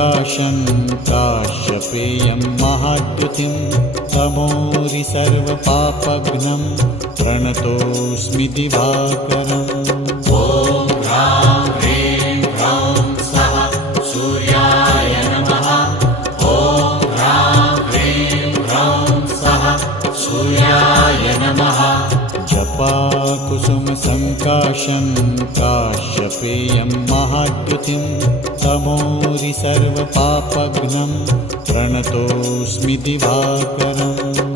सङ्काशं काश्यपेयं महाद्युतिं तमोरि सर्वपापघ्नं प्रणतोऽस्मि दिवाकरम्। ॐ ह्रां ह्रीं ह्रौं स्वः सूर्याय नमः। ॐ ह्रां ह्रीं ह्रौं स्वः सूर्याय नमः। जपाकुसुमसङ्काशं काश्यपेयं महाद्युतिं तमोरि सर्वपापघ्नं प्रणतोऽस्मि दिवाकरम्।